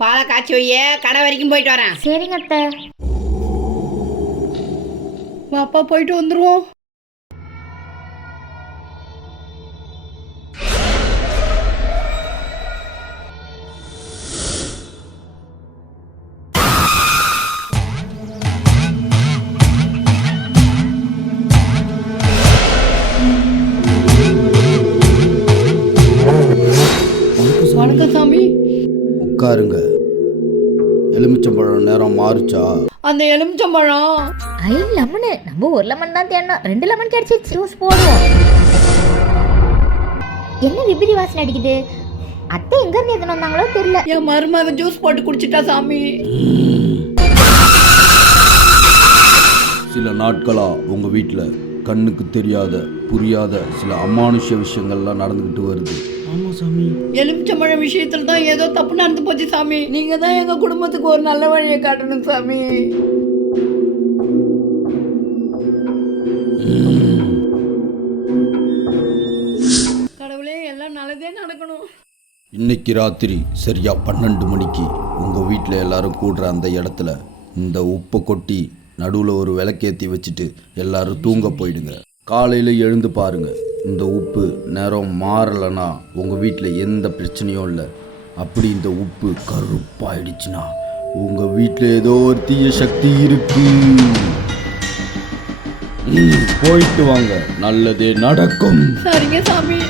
பாலை காய்ச்சி வைய, கடை வரைக்கும் போயிட்டு வரேன். சரிங்க அத்தை. வாப்பா போயிட்டு வந்துருவோம். வணக்கம் சாமி. உட்காருங்க. எலுமிச்சம்பழம் நேரம் மாறுச்சா? அந்த எலுமிச்சம்பழம் ஐ லெமனு, நம்ம ஒரு லெமன் தான் தேடணும், 2 லெமன் கிடைச்சிச்சு. ஜூஸ் போடுவோம். என்ன விபதி வாசனை அடிக்குது? அத்தை எங்க இருந்து எத்தனை வந்தாங்களோ தெரியல. என் மருமக ஜூஸ் போட்டு குடிச்சிட்டா சாமி. சில நாட்களா உங்க வீட்டில் கண்ணுக்கு தெரியாத புரியாத சில அமானுஷ்ய விஷயங்கள்லாம் நடந்துக்கிட்டு வருது. ஆமா சாமி. எலுமிச்சம்பழம் விஷயத்துல தான் ஏதோ தப்பு நடந்து போச்சு சாமி. நீங்க தான் எங்க குடும்பத்துக்கு ஒரு நல்ல வழியை காட்டணும் சாமி. கடவுளே, எல்லாம் நல்லதே நடக்கணும். இன்னைக்கு ராத்திரி சரியா 12 மணிக்கு உங்க வீட்டில் எல்லாரும் கூடுற அந்த இடத்துல இந்த உப்பை கொட்டி நடுவில் ஒரு விளக்கேற்றி வச்சுட்டு எல்லாரும் தூங்க போயிடுங்க. காலையில் எழுந்து பாருங்க. இந்த உப்பு நேரம் மாறலைன்னா உங்கள் வீட்டில் எந்த பிரச்சனையும் இல்லை. அப்படி இந்த உப்பு கருப்பாயிடுச்சுன்னா உங்கள் வீட்டில் ஏதோ ஒரு தீய சக்தி இருக்கு. போயிட்டு வாங்க, நல்லதே நடக்கும். சரிங்க சாமி.